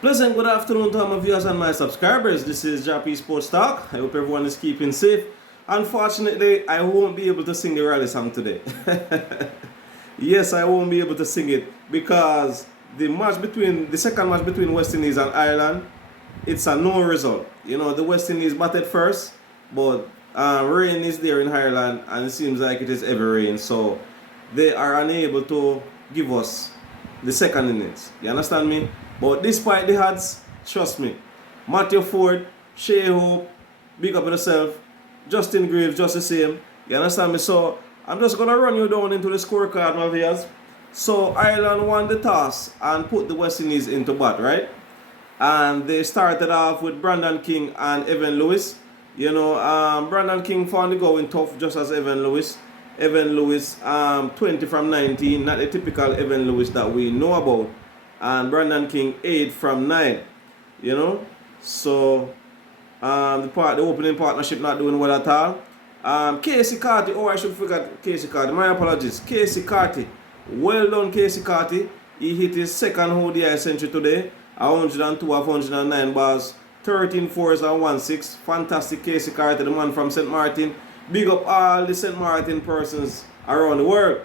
Pleasant good afternoon to all my viewers and my subscribers. This is Jah-P Sports Talk. I hope everyone is keeping safe. Unfortunately, I won't be able to sing the rally song today. Yes, I won't be able to sing it because the second match between West Indies and Ireland, it's a no result. You know, the West Indies batted first, but rain is there in Ireland and it seems like it is heavy rain. So they are unable to give us the second innings. You understand me? But despite the odds, trust me, Matthew Forde, Shea Hope, big up yourself, Justin Graves, just the same. You understand me? So I'm just gonna run you down into the scorecard, my viewers. So Ireland won the toss and put the West Indies into bat, right? And they started off with Brandon King and Evan Lewis. You know, Brandon King found the going tough just as Evan Lewis. Evan Lewis, 20 from 19, not the typical Evan Lewis that we know about. And Brandon King, 8 from 9. You know, so the opening partnership not doing well at all. Casey Carty, oh I should forget Casey Carty, my apologies. Casey Carty, well done Casey Carty. He hit his second ODI century today. 102 of 109 balls, 13 fours and 1 6. Fantastic Casey Carty, the man from St. Martin. Big up all the St. Martin persons around the world.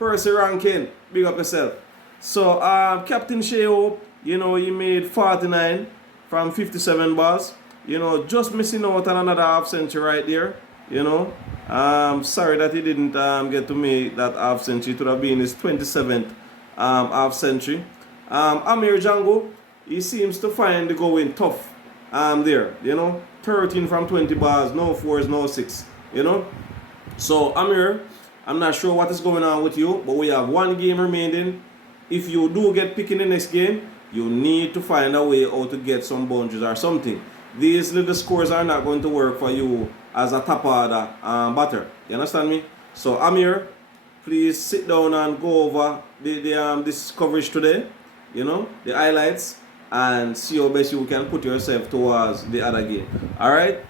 Percy Rankin, big up yourself. So Captain Shea Hope, you know, he made 49 from 57 balls. You know, just missing out on another half century right there. You know, sorry that he didn't get to make that half century. It would have been his 27th half century. Amir Django, he seems to find the going tough there. You know, 13 from 20 balls, no fours, no six. You know, so Amir, I'm not sure what is going on with you, but we have one game remaining. If you do get picked in the next game, you need to find a way how to get some boundaries or something. These little scores are not going to work for you as a top order batter. You understand me? So Amir, please sit down and go over this coverage today. You know, the highlights, and see how best you can put yourself towards the other game. Alright?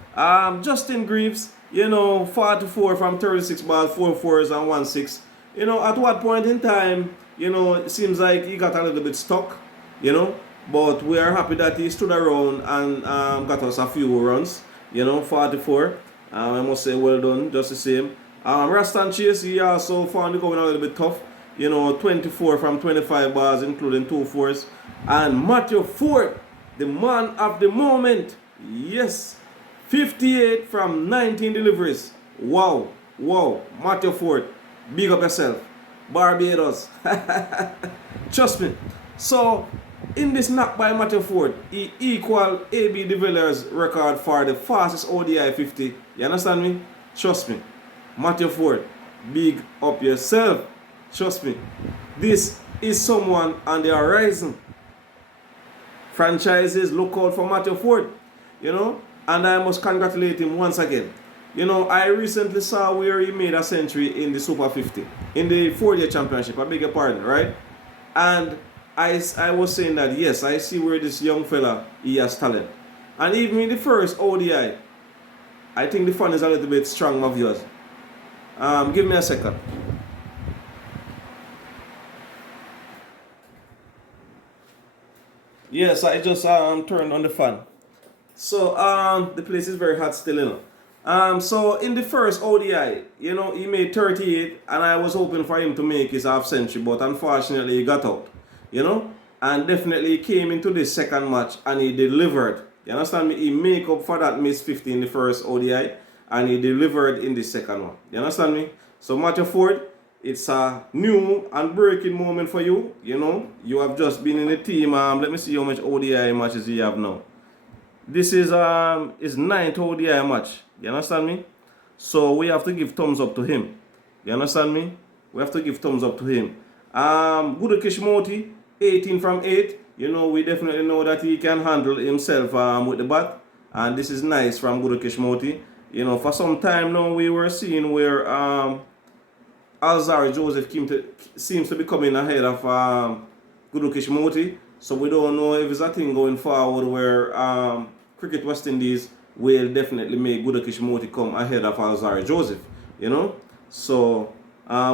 Justin Greaves, you know, 44 from 36 balls, 4 fours and 1 6. You know, at what point in time, you know, it seems like he got a little bit stuck, you know, but we are happy that he stood around and got us a few runs, you know, 44. I must say, well done, just the same. Rastan Chase, he also found it going a little bit tough, you know, 24 from 25 balls, including 2 fours. And Matthew Forde, the man of the moment, yes, 58 from 19 deliveries. Wow, wow, Matthew Forde, big up yourself. Barbados. Trust me. So, in this knock by Matthew Forde, he equal A.B. de Villiers' record for the fastest ODI 50. You understand me? Trust me. Matthew Forde, big up yourself. Trust me. This is someone on the horizon. Franchises look out for Matthew Forde. You know? And I must congratulate him once again. You know, I recently saw where he made a century in the Super 50, in the Forde Championship, I beg your pardon, right? And I was saying that, yes, I see where this young fella, he has talent. And even in the first ODI, I think the fun is a little bit strong of yours. Give me a second. Yes, I just turned on the fan. So, the place is very hot still, you know. So in the first ODI, you know, he made 38 and I was hoping for him to make his half century, but unfortunately he got out, you know, and definitely he came into this second match and he delivered. You understand me? He make up for that missed 50 in the first ODI and he delivered in the second one. You understand me? So Matthew Forde, it's a new and breaking moment for you. You know, you have just been in the team. Let me see how much ODI matches you have now. This is his 9th ODI match. You understand me? So we have to give thumbs up to him. You understand me? We have to give thumbs up to him. Gudu Kishmoti, 18 from 8. You know, we definitely know that he can handle himself with the bat. And this is nice from Gudu Kishmoti. You know, for some time now we were seeing where Alzari Joseph seems to be coming ahead of Gudu Kishmoti. So we don't know if it's a thing going forward where Cricket West Indies will definitely make Gudu Kishmoti come ahead of Alzari Joseph, you know. So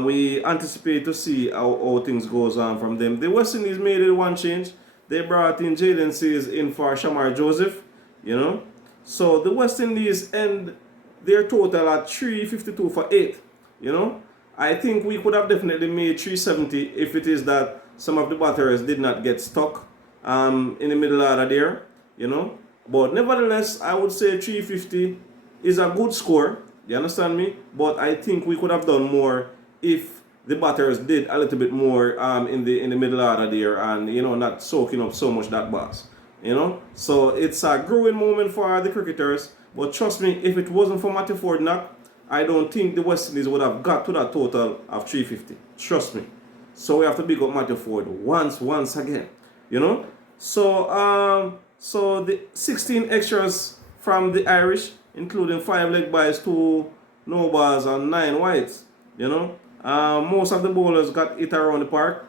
we anticipate to see how things goes on from them. The West Indies made it one change. they brought in Jaden Seals in for Shamar Joseph, you know. So the West Indies end their total at 352 for 8, you know. I think we could have definitely made 370 if it is that some of the batters did not get stuck in the middle order there, you know. But nevertheless, I would say 350 is a good score, you understand me? But I think we could have done more if the batters did a little bit more in the middle order there, and you know, not soaking up so much that bars, you know. So it's a growing moment for the cricketers. But trust me, if it wasn't for Matthew Forde knock, I don't think the West Indies would have got to that total of 350. Trust me. So we have to big up Matthew Forde once again, you know. So the 16 extras from the Irish, including 5 leg byes, 2 no balls, and 9 wides, you know. Most of the bowlers got it around the park.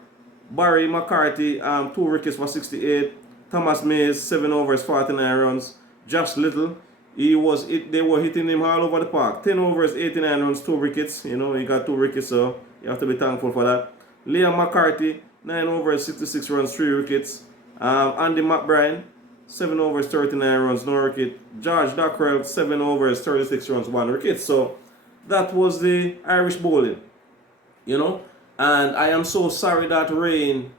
Barry McCarthy, 2 wickets for 68. Thomas Mays, 7 overs, 49 runs. Josh Little, they were hitting him all over the park. 10 overs, 89 runs, 2 wickets. You know, he got 2 wickets, so you have to be thankful for that. Liam McCarthy, 9 overs, 66 runs, 3 wickets. Andy McBride, 7 overs, 39 runs, no wicket. George Dockrell, 7 overs, 36 runs, 1 wicket. So that was the Irish bowling, you know. And I am so sorry that rain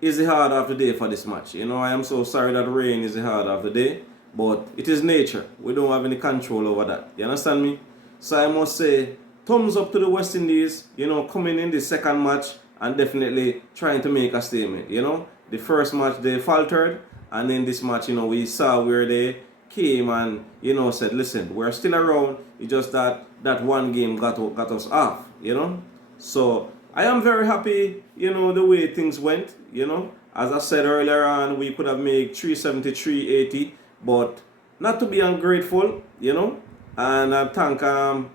is the hard of the day for this match. You know, I am so sorry that rain is the hard of the day. But it is nature. We don't have any control over that. You understand me? So I must say, thumbs up to the West Indies, you know, coming in the second match and definitely trying to make a statement, you know. The first match they faltered, and in this match, you know, we saw where they came and, you know, said, listen, we're still around. It's just that one game got us off, you know. So I am very happy, you know, the way things went, you know. As I said earlier on, we could have made 370, 380, but not to be ungrateful, you know. And I thank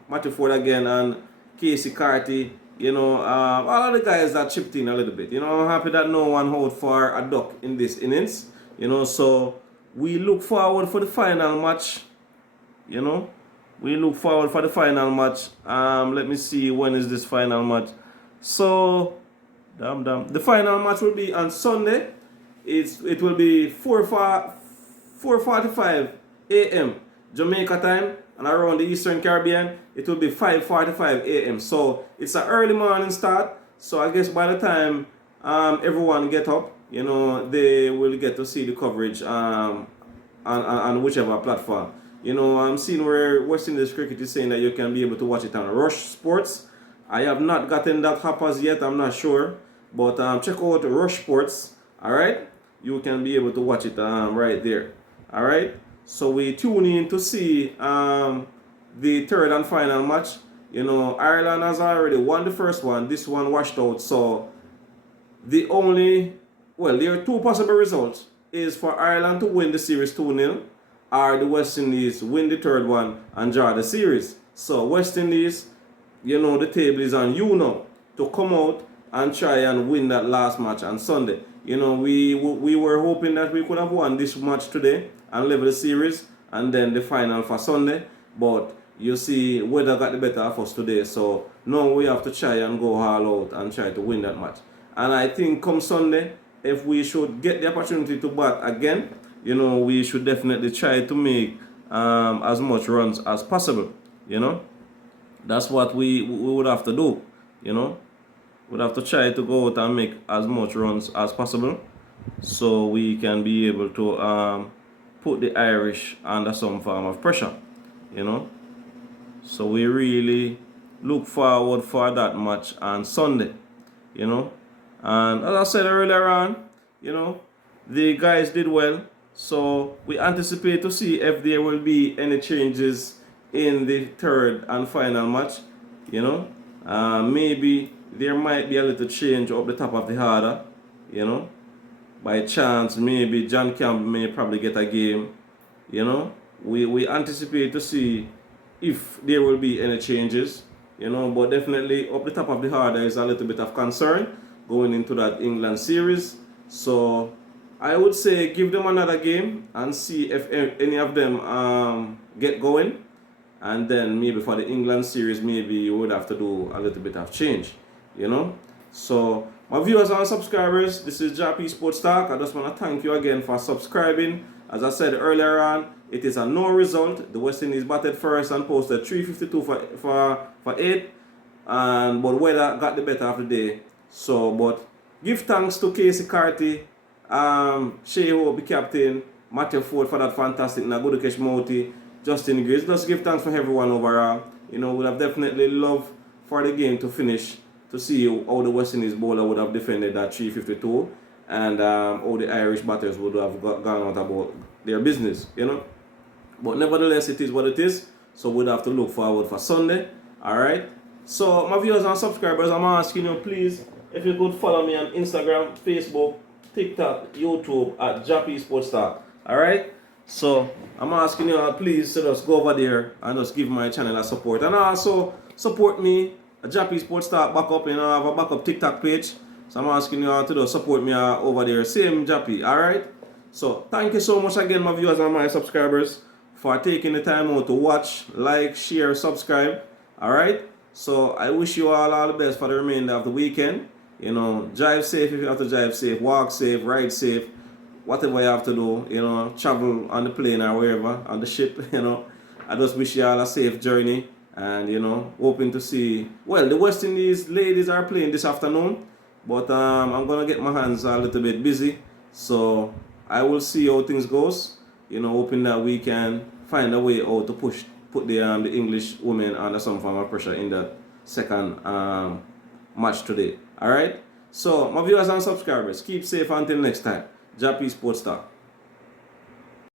Matthew Forde again and Casey Carty, you know, all of the guys that chipped in a little bit. You know, I'm happy that no one held for a duck in this innings, you know. So we look forward for the final match, you know. We look forward for the final match. Let me see, when is this final match? So, the final match will be on Sunday. It will be 4:45 a.m. Jamaica time, and around the Eastern Caribbean, it will be 5:45 a.m. So it's an early morning start. So I guess by the time everyone get up, you know, they will get to see the coverage on whichever platform. You know, I'm seeing where West Indies Cricket is saying that you can be able to watch it on Rush Sports. I have not gotten that app as yet, I'm not sure. But check out Rush Sports, alright? You can be able to watch it right there, alright? So we tune in to see the third and final match. You know, Ireland has already won the first one. This one washed out. So there are 2 possible results. Is for Ireland to win the series 2-0, or the West Indies win the third one and draw the series. So West Indies, you know, the table is on you now to come out and try and win that last match on Sunday. You know, we were hoping that we could have won this match today and level the series and then the final for Sunday. But you see, weather got the better of us today. So now we have to try and go all out and try to win that match. And I think come Sunday, if we should get the opportunity to bat again, you know, we should definitely try to make as much runs as possible, you know. That's what we would have to do, you know. We'd have to try to go out and make as much runs as possible so we can be able to put the Irish under some form of pressure, you know. So we really look forward for that match on Sunday, you know. And as I said earlier on, you know, the guys did well. So we anticipate to see if there will be any changes in the third and final match, you know. Maybe there might be a little change up the top of the order, you know. By chance, maybe John Campbell may probably get a game, you know. We anticipate to see if there will be any changes, you know. But definitely up the top of the order is a little bit of concern going into that England series. So I would say give them another game and see if any of them get going. And then maybe for the England series, maybe you would have to do a little bit of change, you know. So My viewers and subscribers, this is Jah-P Sports Talk. I just want to thank you again for subscribing. As I said earlier on, it is a no result. The West Indies batted first and posted 352 for 8. But weather got the better of the day. So, but give thanks to Casey Carty, Shea Hope, the captain, Matthew Forde for that fantastic Nagudu Keshmoti, Justin Grizz. Just give thanks for everyone overall. You know, would have definitely loved for the game to finish to see how the West Indies bowler would have defended that 352 and how the Irish batters would have gone out about their business, you know. But nevertheless, it is what it is. So we'd have to look forward for Sunday. Alright. So my viewers and subscribers, I'm asking you please if you could follow me on Instagram, Facebook, TikTok, YouTube at Jah-P Sports Talk. Alright? So I'm asking you please to just go over there and just give my channel a support. And also support me, Jah-P Sports Talk backup, you know, I have a backup TikTok page. So I'm asking you to just support me over there. Same Jah-P, alright? So thank you so much again, my viewers and my subscribers, for taking the time out to watch, like, share, subscribe. Alright? So I wish you all the best for the remainder of the weekend. You know, drive safe if you have to drive safe, walk safe, ride safe, whatever you have to do, you know, travel on the plane or wherever, on the ship, you know. I just wish you all a safe journey and, you know, hoping to see, well, the West Indies ladies are playing this afternoon, but I'm going to get my hands a little bit busy. So I will see how things goes, you know, hoping that we can find a way out to put the English women under some form of pressure in that second match today. Alright? So, my viewers and subscribers, keep safe until next time. Jah-P Sports Talk.